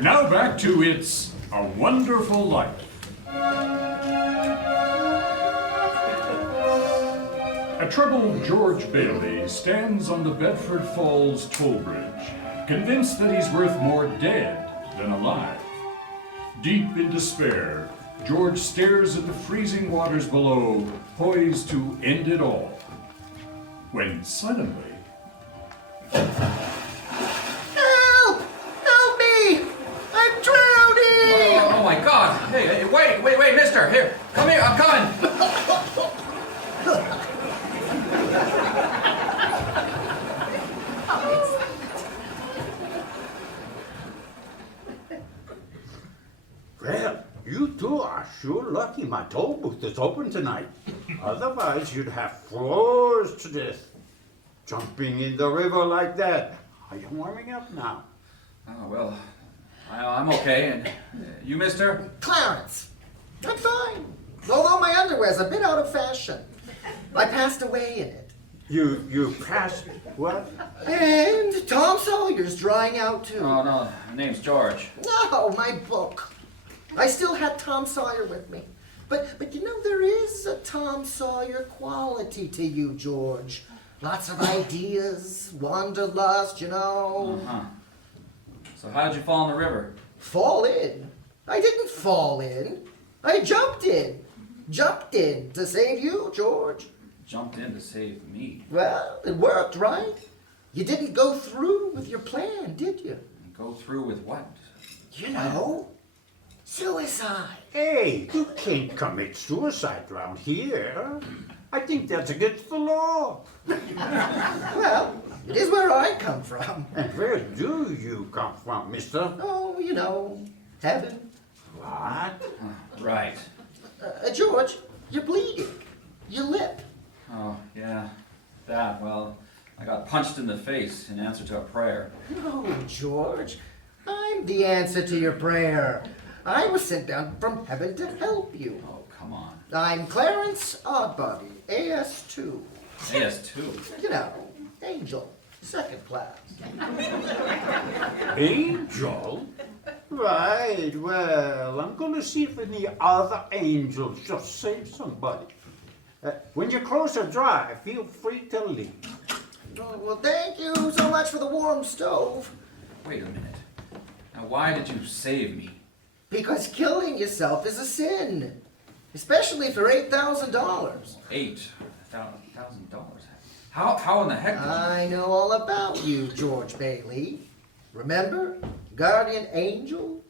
Now back to It's a Wonderful Life. A troubled George Bailey stands on the Bedford Falls toll bridge, convinced that he's worth more dead than alive. Deep in despair, George stares at the freezing waters below, poised to end it all. When suddenly... Help! Help me! I'm drowning! Oh my God! Hey, wait, mister! Here, come here, I'm coming! Well, you two are sure lucky my toll booth is open tonight. Otherwise, you'd have froze to death. Jumping in the river like that. Are you warming up now? Oh, well, I'm okay, and you, mister? Clarence, I'm fine. Although my underwear's a bit out of fashion. I passed away in it. You passed what? And Tom Sawyer's drying out too. Oh, no, my name's George. No, my book. I still had Tom Sawyer with me. But you know, there is a Tom Sawyer quality to you, George. Lots of ideas, wanderlust, you know. Uh-huh. So how did you fall in the river? Fall in? I didn't fall in. I jumped in. Jumped in to save you, George. Jumped in to save me. Well, it worked, right? You didn't go through with your plan, did you? Go through with what? You know, suicide. Hey, you can't commit suicide around here. I think that's against the law. Well, it is where I come from. And where do you come from, mister? Oh, you know, heaven. What? Right. George, you're bleeding. Your lip. Oh, yeah. That, well, I got punched in the face in answer to a prayer. No, George. I'm the answer to your prayer. I was sent down from heaven to help you. Oh, come on. I'm Clarence Oddbody, AS2. AS2? You know, angel, second class. Angel? Right, well, I'm gonna see if any other angels just save somebody. When your clothes are dry, feel free to leave. Oh, well, thank you so much for the warm stove. Wait a minute. Now, why did you save me? Because killing yourself is a sin. Especially for $8,000. $8,000? How in the heck did you... I know all about you, George Bailey. Remember? Guardian angel?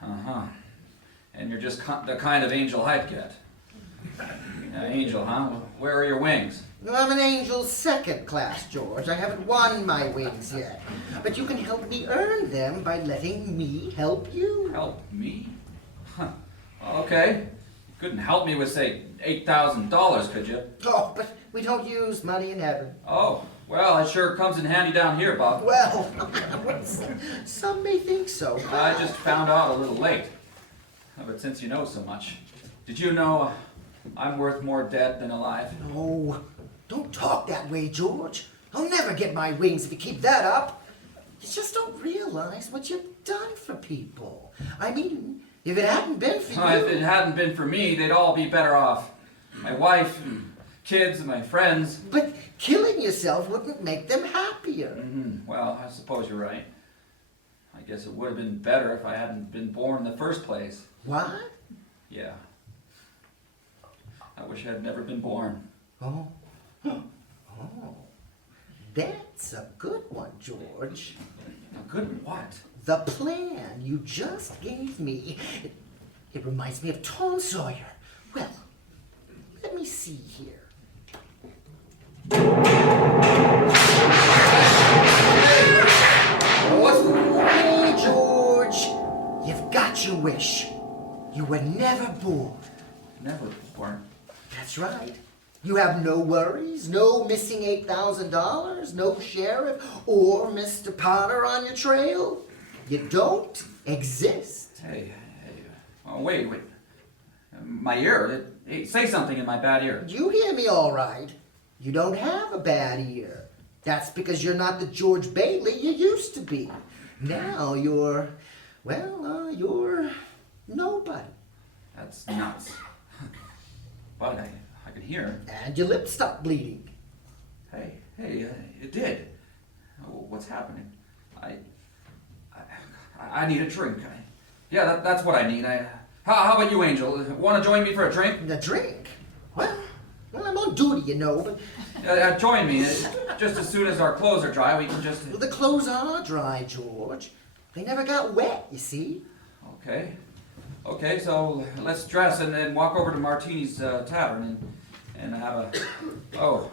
Uh-huh. And you're just the kind of angel I'd get. Angel, huh? Where are your wings? I'm an angel second class, George. I haven't won my wings yet. But you can help me earn them by letting me help you. Help me? Huh. Okay. Couldn't help me with, say, $8,000, could you? Oh, but we don't use money in heaven. Oh, well, it sure comes in handy down here, Bob. Well, some may think so. I just found out a little late. But since you know so much, did you know I'm worth more dead than alive? No, don't talk that way, George. I'll never get my wings if you keep that up. You just don't realize what you've done for people. I mean, if it hadn't been for you... If it hadn't been for me, they'd all be better off. My wife and kids and my friends. But killing yourself wouldn't make them happier. Mm-hmm. Well, I suppose you're right. I guess it would have been better if I hadn't been born in the first place. What? Yeah. I wish I had never been born. Oh. Oh. That's a good one, George. A good what? The plan you just gave me, it reminds me of Tom Sawyer. Well, let me see here. Hey, George, you've got your wish. You were never bored. Never born. That's right. You have no worries, no missing $8,000, no sheriff or Mr. Potter on your trail. You don't exist. Hey. Oh, wait. My ear. Say something in my bad ear. You hear me all right. You don't have a bad ear. That's because you're not the George Bailey you used to be. Now you're, Well, you're nobody. That's nuts. But I could hear. And your lip stopped bleeding. Hey, it did. What's happening? I need a drink. Yeah, that's what I need. How about you, Angel? Want to join me for a drink? The drink? Well, I'm on duty, you know, but Join me. Just as soon as our clothes are dry, we can just... well, the clothes are dry, George. They never got wet, you see. Okay, so let's dress and then walk over to Martini's tavern and have a... Oh,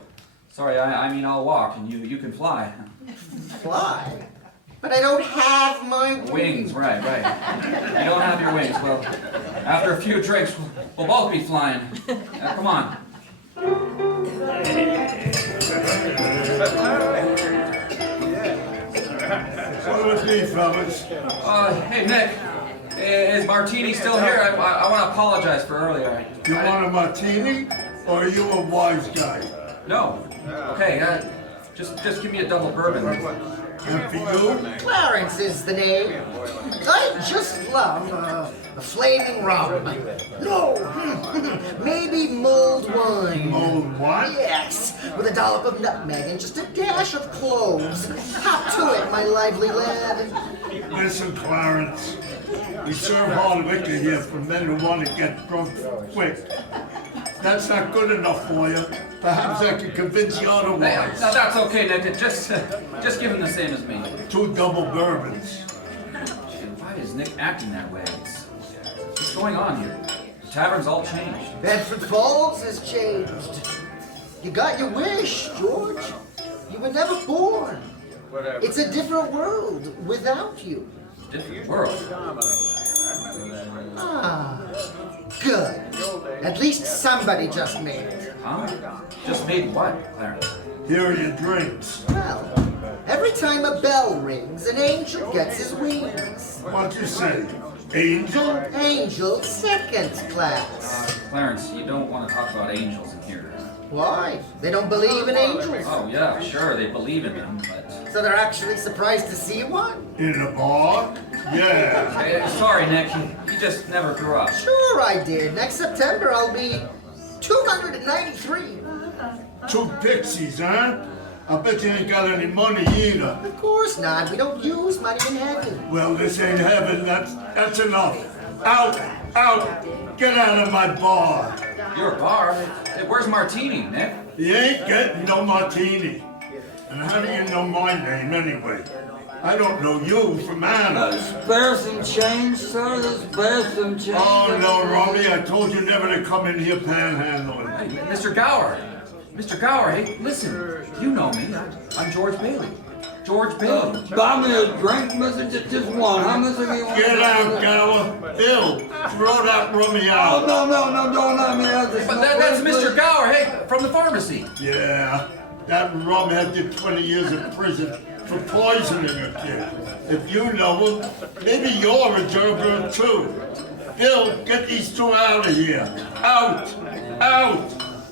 sorry, I mean I'll walk and you can fly. Fly? But I don't have my Wings, right. You don't have your wings. Well, after a few drinks, we'll both be flying. Come on. What with me, fellas? Hey, Nick. Is Martini still here? I want to apologize for earlier. You want a martini, or are you a wise guy? No. Okay, just give me a double bourbon. And for you? Clarence is the name. I just love a flaming rum. No, maybe mulled wine. Mulled wine? Yes, with a dollop of nutmeg and just a dash of cloves. Hop to it, my lively lad. Listen, Clarence. We serve hard liquor here for men who want to get drunk quick. That's not good enough for you. Perhaps I can convince you Hey, otherwise. no, that's okay, Nick. Just give him the same as me. 2 double bourbons. Why is Nick acting that way? What's going on here? The tavern's all changed. Bedford Falls has changed. You got your wish, George. You were never born. It's a different world without you. Different world. Ah, good. At least somebody just made it. Huh? Just made what, Clarence? Here are your drinks. Well, every time a bell rings, an angel gets his wings. What'd you say? Angel? Angel second class. Clarence, you don't want to talk about angels in here. Why? They don't believe in angels. Oh, yeah, sure, they believe in them, but... So they're actually surprised to see one? In a bar? Yeah. Hey, sorry, Nick, you just never grew up. Sure I did. Next September I'll be 293. 2 pixies, huh? I bet you ain't got any money either. Of course not. We don't use money in heaven. Well, this ain't heaven. That's enough. Out! Get out of my bar. Your bar? Hey, where's Martini, Nick? You ain't getting no martini. And how do you know my name anyway? I don't know you from Anna. Spare some change, sir. Spare some change. Oh no, Romy, I told you never to come in here panhandling. Hey, Mr. Gower. Mr. Gower, hey, listen. You know me. I'm George Bailey. George Bailey. Buy me a drink, mister. Just one. How much of you want? Get out, Gower. Bill, throw that Romy Oh, out. no, don't let me out this. But that's Mr. Gower, hey, from the pharmacy. Yeah, that Rumhead did 20 years in prison for poisoning a kid. If you know him, maybe you're a jailbird too. Bill, get these 2 out of here. Out!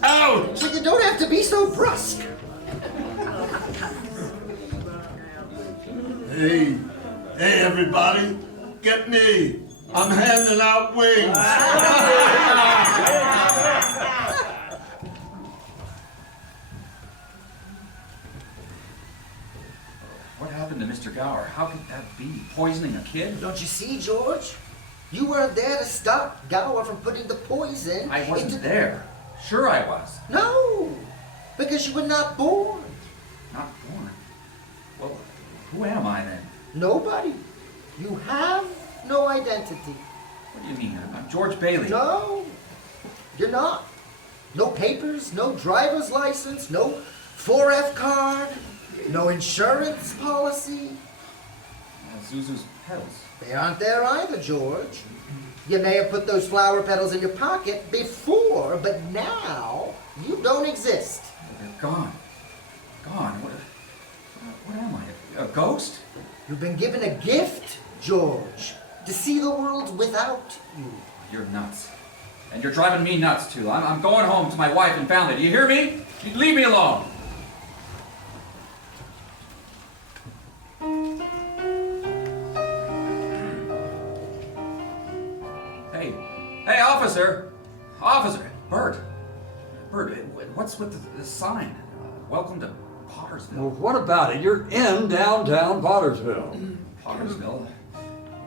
But you don't have to be so brusque. Hey everybody, get me. I'm handing out wings. What happened to Mr. Gower? How could that be? Poisoning a kid? Don't you see, George? You weren't there to stop Gower from putting the poison I wasn't into there. Sure I was. No, because you were not born. Not born. Well, who am I then? Nobody. You have no identity. What do you mean? I'm George Bailey. No, you're not. No papers, no driver's license, no 4F card, no insurance policy. Zuzu's petals. They aren't there either, George. You may have put those flower petals in your pocket before, but now you don't exist. They're gone. Gone. What am I? A ghost? You've been given a gift, George, to see the world without you. You're nuts. And you're driving me nuts, too. I'm going home to my wife and family. Do you hear me? Leave me alone. Hey, officer! Officer! Bert! Bert, what's with the sign? Welcome to Pottersville. Well, what about it? You're in downtown Pottersville. Pottersville?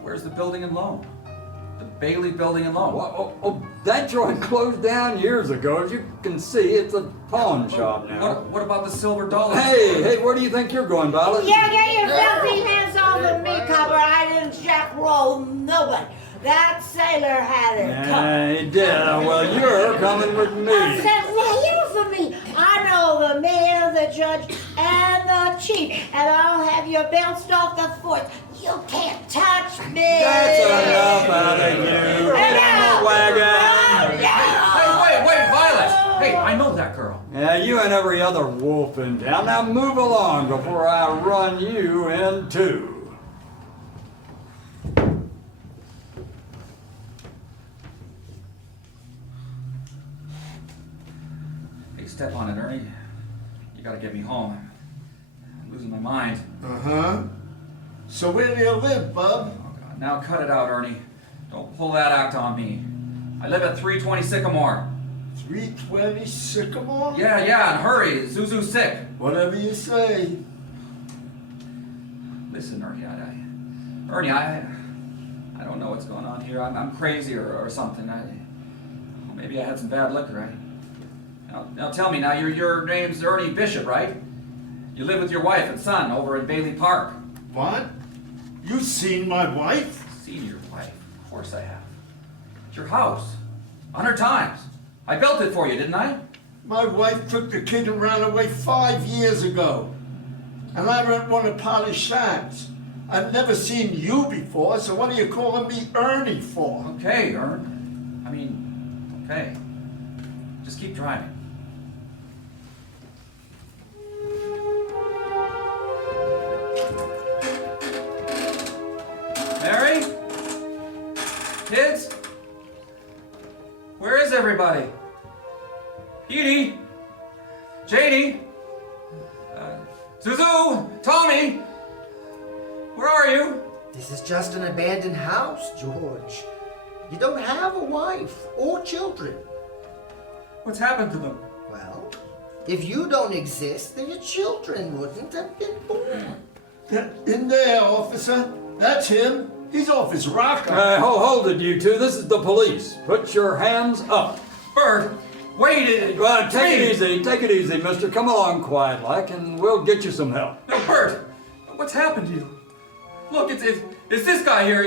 Where's the building and loan? The Bailey Building and Loan. Oh, that joint closed down years ago. As you can see, it's a pawn shop now. What about the silver dollars? Hey, where do you think you're going, Violet? Yeah, get your filthy hands off of me, Copper. I didn't jack roll nobody. That sailor had it covered. He did. Well, you're coming with I me. said, well, you for me. I know the mayor, the judge, and the chief, and I'll have you bounced off the fort. You can't touch me. That's enough out of you. Get in the wagon. Hey, wait, Violet! Hey, I know that girl. Yeah, you and every other wolf in town. Now move along before I run you in two. Hey, step on it, Ernie. You gotta get me home. I'm losing my mind. Uh-huh. So where do you live, bub? Oh, God. Now cut it out, Ernie. Don't pull that act on me. I live at 320 Sycamore. 320 Sycamore? Yeah, and hurry. Zuzu's sick. Whatever you say. Listen, Ernie, I don't know what's going on here. I'm crazy or something. Maybe I had some bad liquor. Now tell me, now your name's Ernie Bishop, right? You live with your wife and son over in Bailey Park. What? You seen my wife? Seen your wife? Of course I have. It's your house. 100 times. I built it for you, didn't I? My wife took the kid and ran away 5 years ago. And I rent one of Polly's shacks. I've never seen you before, so what are you calling me Ernie for? Okay, okay. Just keep driving. Mary? Kids? Where is everybody? Edie? Janie? Zuzu? Tommy? Where are you? This is just an abandoned house, George. You don't have a wife or children. What's happened to them? Well, if you don't exist, then your children wouldn't have been born. In there, officer. That's him. He's off his rocker. Hold it, you two. This is the police. Put your hands up. Bird, wait! Take it easy, mister. Come along quiet like, and we'll get you some help. No, Bert, what's happened to you? Look, it's this guy here.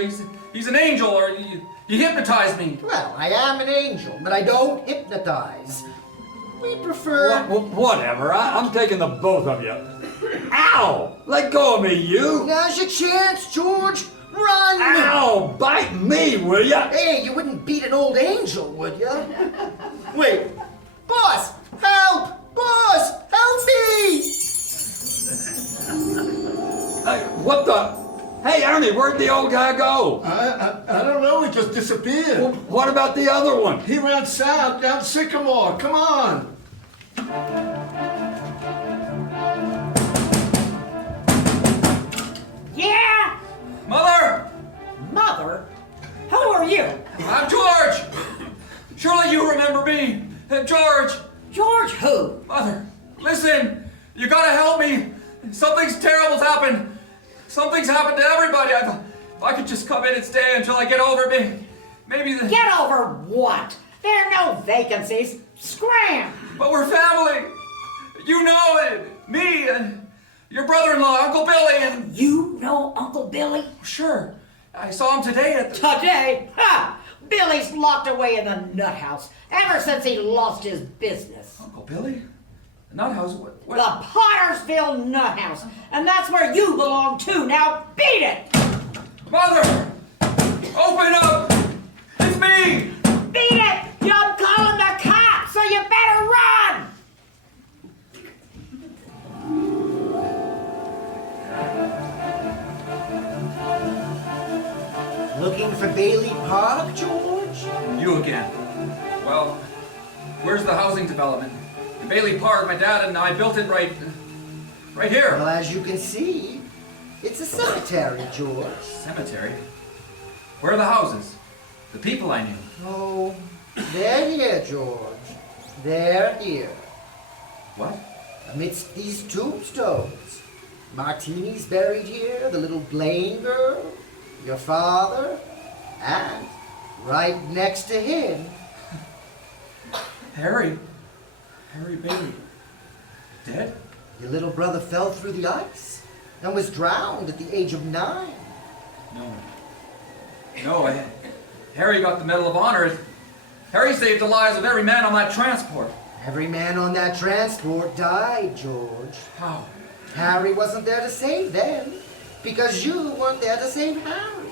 He's an angel, or he hypnotized me. Well, I am an angel, but I don't hypnotize. We prefer... Whatever. I'm taking the both of you. Ow! Let go of me, you! Now's your chance, George. Run! Ow! Bite me, will ya? Hey, you wouldn't beat an old angel, would ya? Wait. Boss! Help! Boss! Help me! Hey, what the? Hey, Ernie, where'd the old guy go? I don't know. He just disappeared. Well, what about the other one? He ran south down Sycamore. Come on. Yeah? Mother! Mother? Who are you? I'm George! Surely you remember me. George! George who? Mother, listen! You gotta help me! Something's terrible's happened! Something's happened to everybody! If I could just come in and stay until I get over me. Maybe the... Get over what? There are no vacancies. Scram! But we're family! You know it! Me and your brother-in-law, Uncle Billy, and... You know Uncle Billy? Sure. I saw him today at the... Today? Ha! Billy's locked away in the nut house ever since he lost his business. Uncle Billy? The nut house? What? The Pottersville Nut House. And that's where you belong too. Now beat it! Mother! Open up! It's me! Beat it! I'm calling the cops, so you better run! Looking for Bailey Park, George? You again. Well, where's the housing development? In Bailey Park, my dad and I built it right here. Well, as you can see, it's a cemetery, George. Cemetery? Where are the houses? The people I knew. Oh, they're here, George. They're here. What? Amidst these tombstones. Martini's buried here, the little Blaine girl, your father, and right next to him, Harry Bailey. Dead? your little brother fell through the ice and was drowned at the age of 9. No, Harry got the Medal of Honor. Harry saved the lives of every man on that transport. Every man on that transport died, George. How? Harry wasn't there to save them, because you weren't there to save Harry.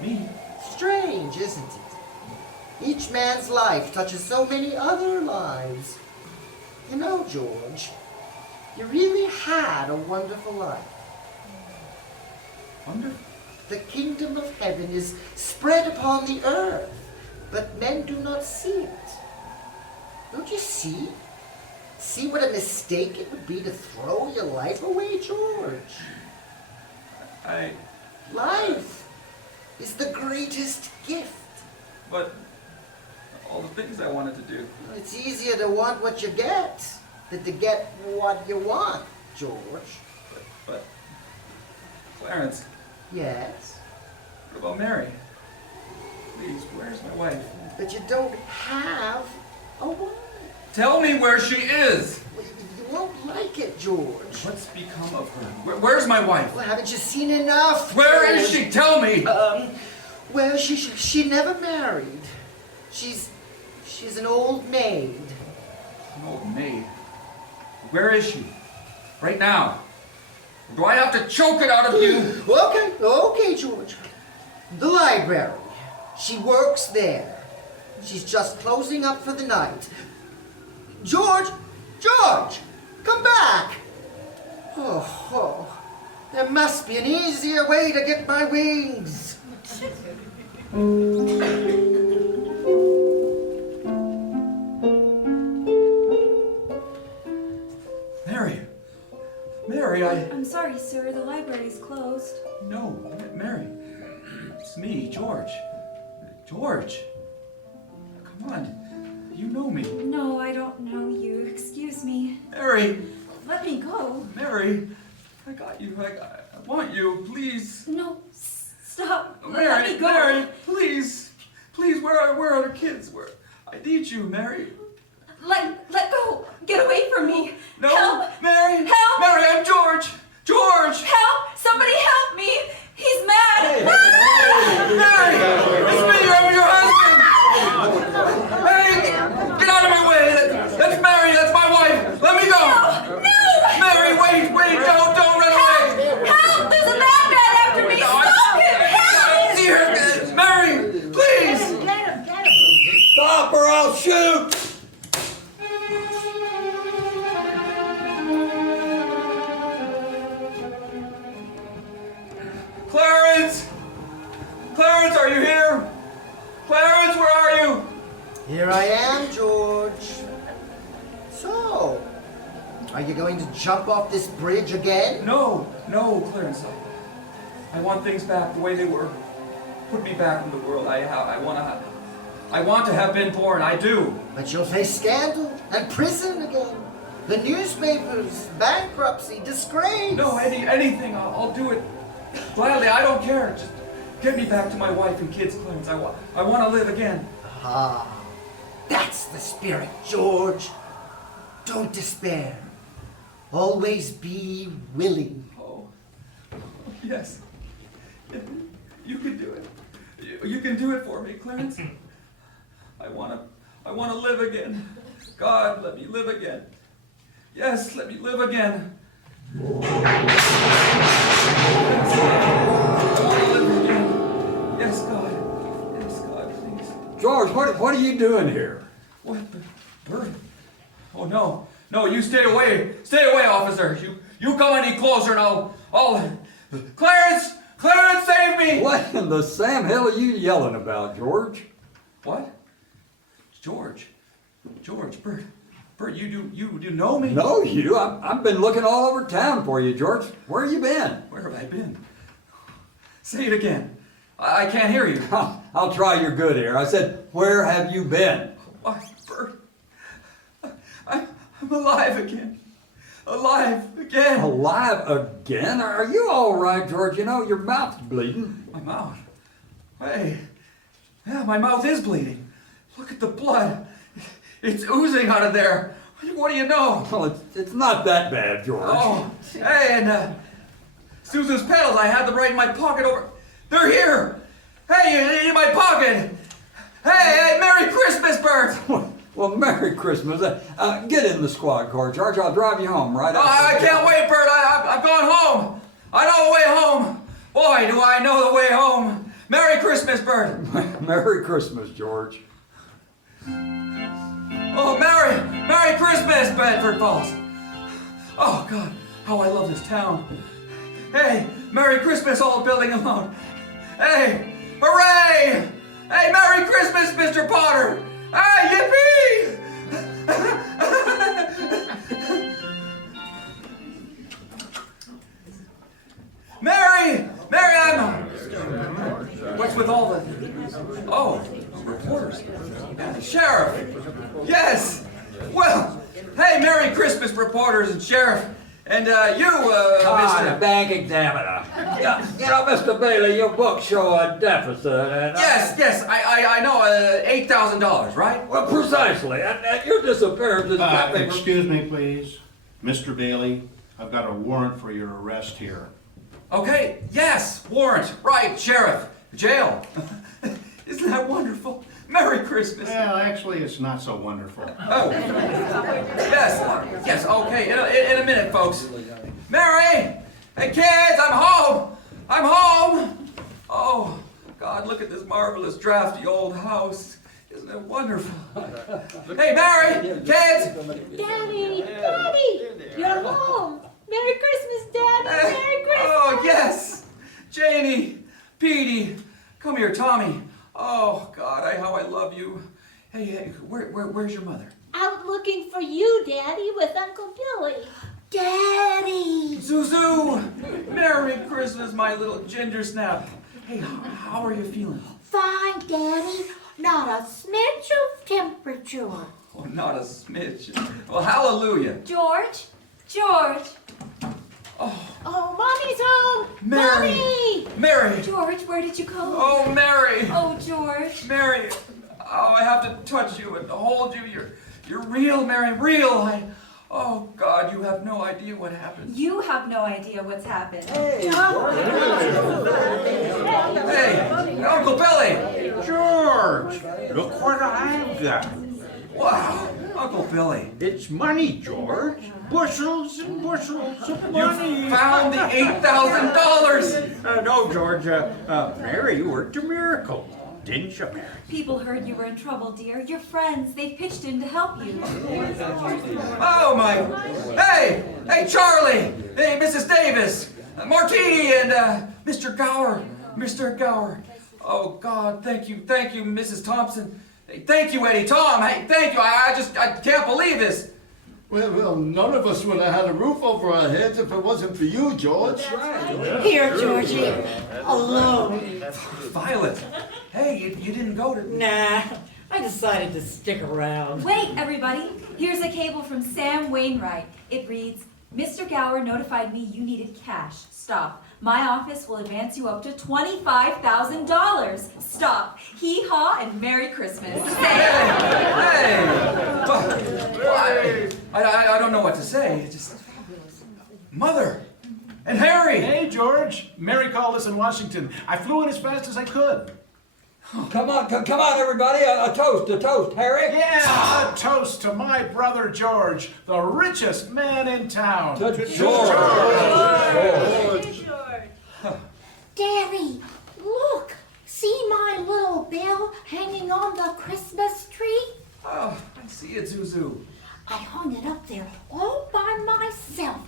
Me? Strange, isn't it? Each man's life touches so many other lives. You know, George, you really had a wonderful life. Wonderful? The kingdom of heaven is spread upon the earth, but men do not see it. Don't you see? See what a mistake it would be to throw your life away, George? Life is the greatest gift. But all the things I wanted to do. It's easier to want what you get than to get what you want, George. But Clarence, Yes, what about Mary? Please, where's my wife? but you don't have a wife. Tell me where she is! You won't like it, George. What's become of her? Where's my wife? Well, haven't you seen enough? Where is George? she? Tell me! Well, she never married. She's an old maid. An old maid. Where is she? Right now. Do I have to choke it out of you? Okay, George. The library. She works there. She's just closing up for the night. George, come back. Oh, there must be an easier way to get my wings. Mary, I'm sorry, sir. The library's closed. No, Mary. It's me, George. George. Come on. You know me. No, I don't know you. Excuse me. Mary. Let me go. Mary. I got you. I want you. Please. No, stop. Mary, Let me go. Mary, please. Please, where are the kids? I need you, Mary. Let go. Get away from me. No, Help. Mary. Help. Mary, I'm George. George. Help. Somebody help me. He's mad. Mary, it's me, your husband. Mary, get out of my way. That's Mary. That's my wife. Let me go. No. Mary, wait. Don't run away. Help. There's a madman after me. Stop him. Help. Dear, Mary, please. Get him. Stop or I'll shoot! Clarence! Clarence, are you here? Clarence, where are you? Here I am, George. So, are you going to jump off this bridge again? No, Clarence. I want things back the way they were. Put me back in the world. I want to have been born. I do. But you'll face scandal and prison again. The newspapers, bankruptcy, disgrace. No, anything. I'll do it gladly. I don't care. Just get me back to my wife and kids, Clarence. I want to live again. Ah, that's the spirit, George. Don't despair. Always be willing. Oh, yes. You can do it. You can do it for me, Clarence. I want to live again. God, let me live again. Yes, let me live again. I want to live again. Yes, God, please. George, what are you doing here? What? Bird? Oh, no, you stay away. Stay away, officer. You come any closer and I'll... Clarence, save me! What in the Sam hell are you yelling about, George? What? George, Bert, you do know me? No, you. I've been looking all over town for you, George. Where you been? Where have I been? Say it again. I can't hear you. I'll try your good here. I said, where have you been? Why, Bert, I'm alive again. Alive again. Alive again? Are you all right, George? You know, your mouth's bleeding. My mouth. Hey, yeah, my mouth is bleeding. Look at the blood. It's oozing out of there. What do you know? Well, it's not that bad, George. Oh, hey, and Susan's pedals, I had them right in my pocket over. They're here. Hey, in my pocket. Hey, Merry Christmas, Bert. Well, Merry Christmas. Get in the squad car, George. I'll drive you home right after. I can't wait, Bert. I've gone home. I know the way home. Boy, do I know the way home. Merry Christmas, Bert. Merry Christmas, George. Oh, Merry Christmas, Bedford Falls. Oh, God, how I love this town. Hey, Merry Christmas, all building alone. Hey, hooray! Hey, Merry Christmas, Mr. Potter. Hey, yippee! Mary, I'm... What's with all the... Oh, reporters. And the sheriff. Yes. Well, hey, Merry Christmas, reporters and sheriff. And you, Mr. Bank examiner. Yeah, you know, Mr. Bailey, your books show a deficit. And Yes, I know, $8,000, right? Well, precisely. And your disappearance is nothing. Excuse me, please. Mr. Bailey, I've got a warrant for your arrest here. Okay, yes, warrant, right, sheriff, jail. Isn't that wonderful? Merry Christmas. Well, actually, it's not so wonderful. Oh, yes, okay, in a minute, folks. Mary, hey kids, I'm home. Oh, God, look at this marvelous drafty old house. Isn't it wonderful? Hey, Mary, kids. Daddy, you're home. Merry Christmas, Daddy. Merry Christmas. Oh, yes. Janie, Petey, come here, Tommy. Oh, God, how I love you. Hey, where's your mother? Out looking for you, Daddy, with Uncle Billy. Daddy. Zuzu, Merry Christmas, my little ginger snap. Hey, how are you feeling? Fine, Daddy. Not a smidge of temperature. Oh, not a smidge. Well, hallelujah. George? Oh, Mommy's home. Mary. Mommy. Mary. George, where did you go? Oh, Mary. Oh, George. Mary. Oh, I have to touch you and hold you. You're real, Mary, real. Oh, God, you have no idea what happened. You have no idea what's happened. Hey, Uncle Billy. George, look what I've got. Wow, Uncle Billy. It's money, George. Bushels and bushels of money. You found the $8,000. No, George. Mary worked a miracle. Didn't you, Mary? People heard you were in trouble, dear. Your friends, they've pitched in to help you. Oh, my. Hey, Charlie. Hey, Mrs. Davis. Martini and Mr. Gower. Mr. Gower. Oh, God, thank you, Mrs. Thompson. Hey, thank you, Eddie Tom. Hey, thank you. I can't believe this. Well, none of us would have had a roof over our heads if it wasn't for you, George. Here, Georgie. Alone. Violet. Hey, you didn't go to... Nah, I decided to stick around. Wait, everybody. Here's a cable from Sam Wainwright. It reads, Mr. Gower notified me you needed cash. Stop. My office will advance you up to $25,000. Stop. Hee-haw and Merry Christmas. Hey! I don't know what to say. It's just... Mother! And Harry! Hey, George. Mary called us in Washington. I flew in as fast as I could. Come on, everybody. A toast, Harry. Yeah, a toast to my brother George, the richest man in town. To George. Daddy, look. See my little bell hanging on the Christmas tree? Oh, I see it, Zuzu. I hung it up there all by myself.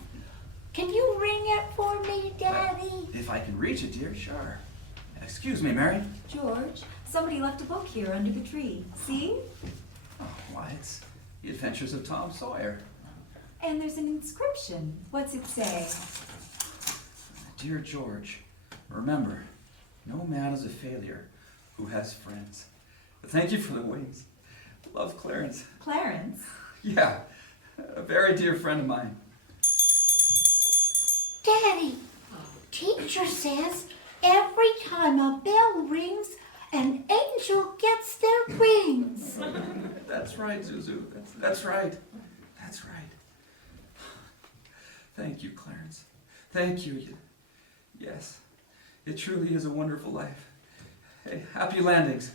Can you ring it for me, Daddy? If I can reach it, dear, sure. Excuse me, Mary. George, somebody left a book here under the tree. See? Oh, why, it's The Adventures of Tom Sawyer. And there's an inscription. What's it say? Dear George, remember, No man is a failure who has friends. Thank you for the wings. Love, Clarence. Clarence? Yeah, a very dear friend of mine. Daddy, teacher says every time a bell rings, an angel gets their wings. That's right, Zuzu. That's right. That's right. Thank you, Clarence. Thank you. Yes, it truly is a wonderful life. Hey, happy landings.